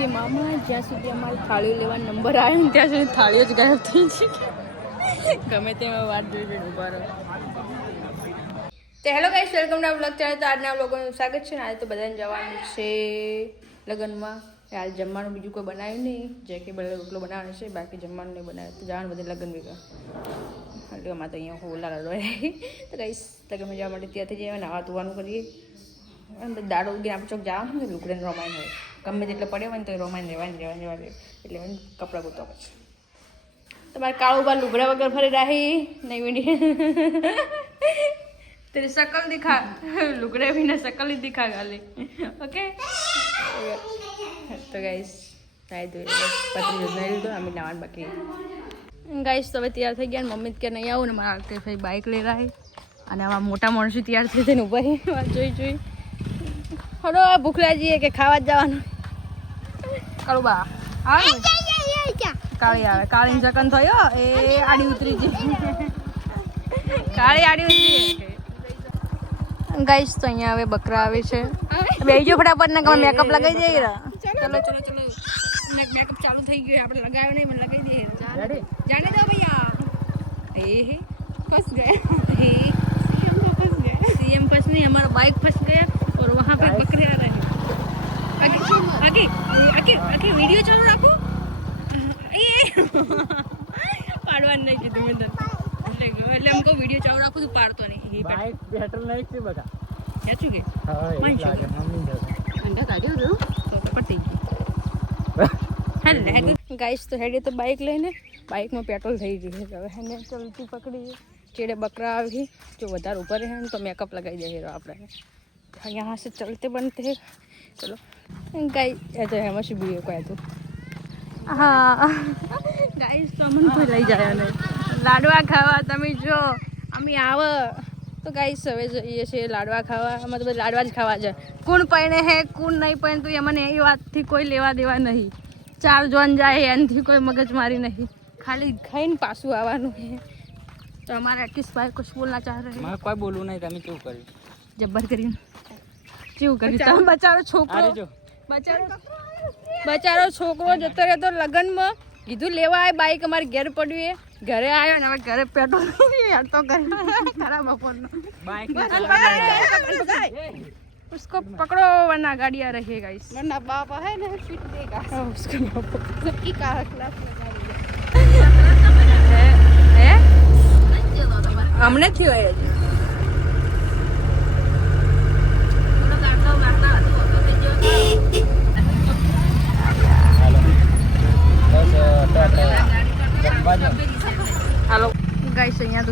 કે, મામા, જ્યાં સુધી અમારે થાળીઓ લેવા નંબર આવ્યો ને, ત્યાં સુધી થાળીઓ જ ગાયબ થઈ છે. ગમે તેમાં વાત જોઈ જોઈને ઊભા રહો. તો hello guys, welcome to blog channel તો આજના લોકોનું સ્વાગત છે ને, આજે તો બધાને જવાનું છે લગ્નમાં. હાલ જમવાનું બીજું કોઈ બનાવ્યું નહીં, જે કે બધા રોટલો બનાવવાનો છે, બાકી જમવાનું નહીં બનાવ્યું. તો જવાનું બધે લગ્ન ભેગા એટલે અમારે તો અહીંયા હોલા રડો તો ગાઈસ, લગ્નમાં જવા માટે ત્યાંથી જઈએ નાવા ધોવાનું કરીએ. અને દાડો ઉગીને આપણે ચોક જવાનું ને લુકડે રોમાઈને હોય. ગમે જેટલો પડ્યો હોય ને તો રોમાન રહેવા રહેવા રહેવા દે. એટલે કપડાં ગોતવા પછી તમારે કાળું બા લુગડા વગર ફરી રાહી? નહીં વીડી. તેરી શકલ દિખા. લુગડા વિના શકલ દિખા ખાલી. ઓકે? તો ગાઈસ નાઈ દો પતરી નાઈ લીધો, અમે નાવાનું બાકી ગાઈસ તો હવે તૈયાર થઈ ગયા મમ્મી કે નહીં આવું ને મારા ભાઈ બાઇક લઈ રહી. અને આવા મોટા માણસો તૈયાર થઈ થઈને ઊભા જોઈ જોઈ. હડો ભૂખ લાગી કે ખાવા જવાનું. કાળુ બા કાળી આવે. કાળી જકન થયો? એ આડી ઉતરી ગઈ. કાળી આડી ઉતરી ગાઈસ તો અહીંયા હવે બકરા આવે છે. બેજો ફટાફટ ને મેકઅપ લગાવી દઈએ ચલો ચલો ચલો મેકઅપ ચાલુ થઈ ગયો આપણે લગાવ્યો નહીં મને લગાવી દઈએ જાણે દો ભૈયા. એ હે. ફસ ગયા. હે. સીએમ ફસ ગયા. સીએમ ફસ નહીં અમારો બાઇક ફસ ગયા. और वहाँ पे बकरे आ रहे हैं आगे आगे आगे आगे वीडियो चालू रखो ए પાડવાનું નહીં કીધું મેં તને. એટલે એટલે એમ કહું વિડીયો ચાલુ રાખું તું પાડતો નહીં એ પાડ બાઇક પેટ્રોલ નહીં છે બકા સાચું કે હા એવું પાંચસો. લાગે મમ્મી જોડે. અંડા કાઢ્યો તો પટી ગઈ ગાઈસ તો હેડી તો બાઇક લઈને બાઇકમાં પેટ્રોલ થઈ ગયું છે હવે હેને ચલતી પકડી ચેડે બકરા આવી જો વધારે ઉપર રહે ને તો મેકઅપ લગાવી દઈએ આપણે यहाँ से चलते बनते हैं चलो गाइस ऐसे है मशी वीडियो को तो હા ગાઈસ તો અમને કોઈ લઈ જાય નહીં લાડવા ખાવા તમે જો અમે આવ તો ગાઈસ હવે જઈએ છીએ લાડવા ખાવા અમારે તો બધા લાડવા જ ખાવા છે કોણ પહેણે હે કોણ નહીં પહેણતું એ મને એ વાતથી કોઈ લેવા દેવા નહીં ચાર જોન જાય એનાથી કોઈ મગજ મારી નહીં ખાલી ખાઈને પાછું આવવાનું છે તો અમારે આર્ટિસ્ટ ભાઈ કુછ બોલના ચાહ રહે મારે કોઈ બોલવું નહીં તમે કેવું કર્યું જબ્બર કરીને કેવું કર્યું તમે બચારો છોકરો અરે જો બચારો બચારો છોકરો જતો રહેતો લગ્નમાં કીધું લેવા આય બાઈક અમારે ઘેર પડ્યું એ ઘરે આવ્યો ને હવે ઘરે પેટ્રોલ હેડતો કરી ખરાબ બપોરનો બાઇક उसको पकड़ो वरना गाड़ी आ रही है गाइस वरना बाबा है ना पीट देगा उसको सबकी कार क्लास लगा હે અમને થયો એ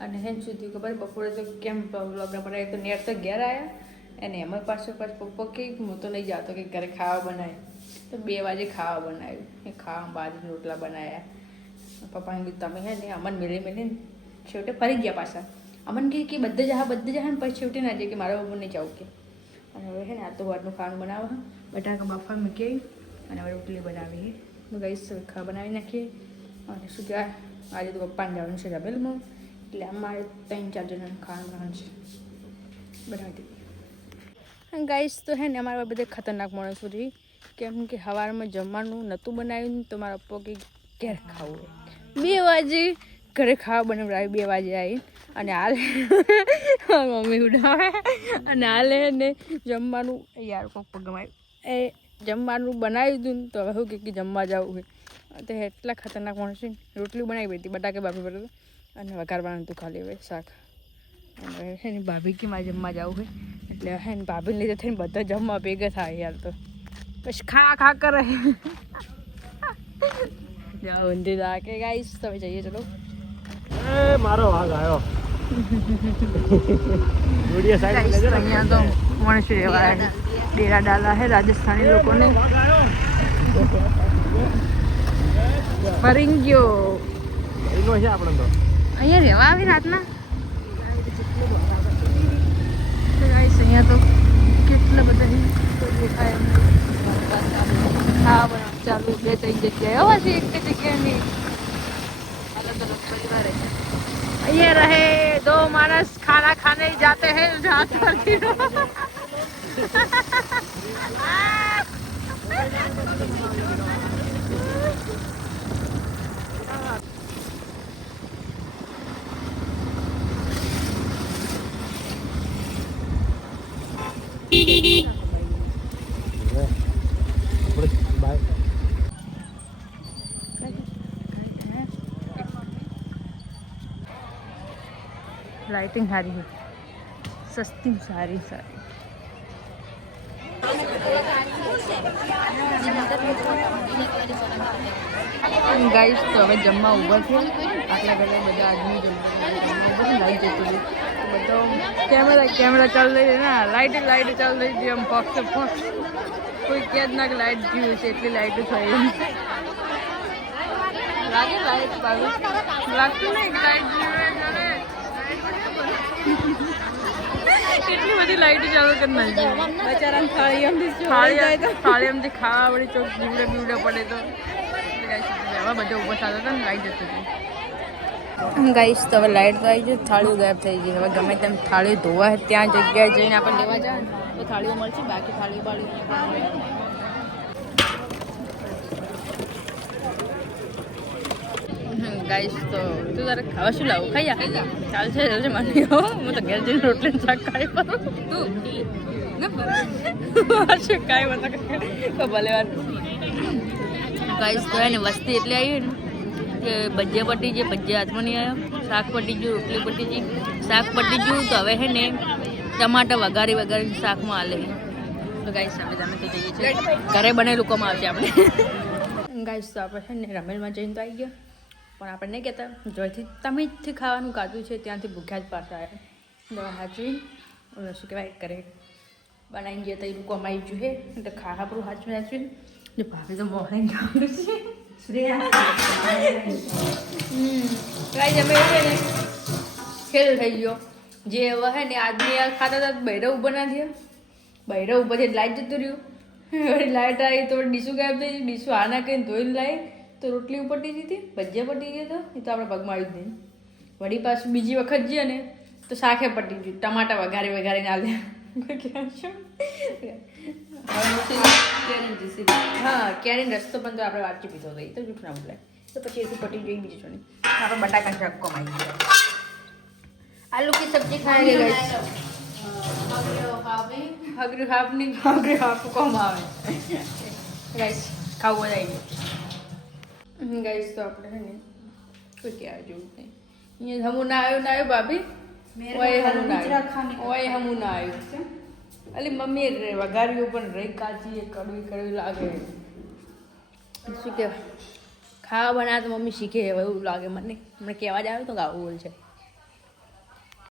અને હેન સુધી ખબર બપોરે તો કેમ લગ્ન પડાય તો નેટ તો ઘેર આવ્યા અને એમાં પાછો પાછો પપ્પા કે હું તો નહીં જાતો કે ઘરે ખાવા બનાય તો બે વાગે ખાવા બનાવ્યું એ ખાવા બાજરી રોટલા બનાવ્યા પપ્પાને કીધું તમે હે ને અમન મેળે મેળે છેવટે ફરી ગયા પાછા અમન કહે કે બધે જા બધે જા ને પછી છેવટે ના જાય કે મારા બપોર નહીં જવું કે અને હવે હે ને આ તો વારનું ખાવાનું બનાવો બટાકા બાફા મૂકી અને હવે રોટલી બનાવી તો ગઈ ખા બનાવી નાખીએ અને શું કહેવાય આજે તો પપ્પાને જવાનું છે રબેલમાં એટલે અમારે ત્રણ, ચાર જણાનું ખાવાનું છે. બનાવી ગાઈસ તો હે ને અમારા બધા ખતરનાક માણસો રહી કેમ કે સવારમાં જમવાનું નહોતું બનાવ્યું તો મારા પપ્પા ઘેર ખાવું. બે વાગે ઘરે ખાવા બનાવડાવી બે વાગે આવી અને હાલે મમ્મી ઉડાવે અને હાલે ને જમવાનું યાર પપ્પા ગમાયું એ જમવાનું બનાવી દીધું તો હવે શું કે જમવા જવું હોય તો એટલા ખતરનાક માણસ છે. રોટલી બનાવી હતી બટાકે બાફી પડતો અને વઘાર બનાવતું હતું ખાલી હવે શાક. અને છે ને ભાભી કે મારે જમવા જવું હોય એટલે હે ને ભાભીને લીધે થઈને બધા જમવા ભેગા થાય યાર તો. પછી ખા ખા કરે. જાઓ ઊંધી કે ગાઈશ તમે જઈએ ચલો. એ મારો વાઘ આવ્યો અહીંયા તો મણસી રહેવા ડેરા ડાલા હે રાજસ્થાની લોકોને. વાઘ આવ્યો ફરિંગ્યો એનો છે આપણે તો અહીંયા રહેવા આવી રાતના તો guys, અહીંયા તો કેટલા બધા હિંચકો દેખાય અમને. ખાવા બનાવવાનું ચાલુ બે ત્રણ જગ્યાએ હો પાછી એક જ જગ્યાએ નહીં અલગ અલગ પરિવાર है ये रहे दो मानस खाना खाने जाते हैं जहाँ આપણે लाइटिंग सारी है सस्ती सारी सारी ગાઈસ તો હવે જમવા ઊભા છે આટલા બધા બધા આદમી જમવા લાઈટ જતું હતું બધો કેમેરા કેમેરા ચાલુ રહી છે ના લાઈટ લાઈટ ચાલુ રહી છે આમ ફક્ત ફક્ત કોઈ કે જ ના કે લાઈટ જીવ છે એટલી લાઈટ થઈ એમ લાગે લાઈટ પાડું લાગતું નહીં કે લાઈટ જીવે જાણે કેટલી બધી લાઈટ ચાલુ કરી નાખી બચારાને થાળી એમથી જ થાળી થાળી એમથી ખાવા વળી ચોક બીવડે બીવડે પડે તો એવા બધા ઉપર થતા હતા ને લાઈટ જતું ગાઈશ તો હવે લાઈટ તો આવી ગયું થાળીઓ ગાયબ થઈ ગઈ હવે ગમે તેમ થાળી ધોવા ત્યાં જગ્યાએ જઈને આપણે લેવા જાય તો થાળીઓ મળશે બાકી થાળીઓ બાળી ગાઈશ તો તું તારે ખાવા શું લાવું? ખાઈ જા. ચાલશે માની હું તો ઘેર જઈને રોટલી શાક ખાઈ પાડું તું? શું કાંઈ મતલબ ભલે વાત ગાઈસ તો વસ્તી એટલે આવી ને. કે ભજીયા પટી જે ભજીયા હાથમાં નહીં આવ્યા. શાક પટી ગયું, રોટલી પટી ગઈ. શાક પટી ગયું તો હવે હે ને ટમાટા વઘારી વઘારી શાકમાં આલે તો ગાઈસ અમે તમે તો જઈએ છીએ. ઘરે બને લોકોમાં આવશે આપણે. ગાઈસ તો આપણે છે ને રમેલમાં જઈને તો આવી ગયા. પણ આપણે નહીં કહેતા. જોઈથી તમે જથી ખાવાનું કાઢ્યું છે, ત્યાંથી ભૂખ્યા જ પાછા આવ્યા. દવા હાચવી. અને શું કહેવાય કરે બનાવીને ગયા તો એ લોકો અમારી જોઈએ એટલે ખાવા પૂરું હાચવી હાચવી. ને ભાભી તો મોહન ખાવાનું છે. ગાઈસ, અમે છે ને ખેલ થઈ ગયો. જે હવે ને આદમી આ ખાતા હતા બૈરવ ઊભા ના થયા બૈરવ ઊભા થયા લાઈટ જતું રહ્યું. લાઈટ આવી તો ડીસું ગાયબ થઈ ગયું ડીસું આના કહીને ધોઈને લાવી તો રોટલી ઉપરતી હતી. ભજીયા પટી ગયો તો એ તો આપણે પગમાં આવી જ નહીં. વળી પાછું બીજી વખત જઈએ ને, તો શાખે પટી ગયું. ટમાટા વઘારી વઘારીને આવ્યા કોઈ ક્યાં શું? હા ક્યારેય રસ્તો પણ તો આપણે વાટકી પીધો હતો એ તો જૂઠ ના બોલાય તો પછી એથી પટી જોઈ બીજું જોડે આપણે બટાકાનો ચક્કો મારી દીધો આલુ કી સબ્જી ખાને ગઈ હગરી હાફ ની હગરી હાફ કોમ આવે ગાઈસ ખાવું વધારી ગાઈસ તો આપણે હે ને કોઈ ક્યાં જોવું નહીં અહીંયા હમું ના આવ્યું ના આવ્યું ભાભી ઓય હમું ના આવ્યું ઓય હમું ના આવ્યું અલી મમ્મીએ વઘાર્યું પણ રહી કાચી એ કડવી કડવી લાગે. શું કહેવાય? ખાવા બનાવે તો મમ્મી શીખે એવું લાગે મને. મને કહેવા જ આવે તો ગાવું બોલ છે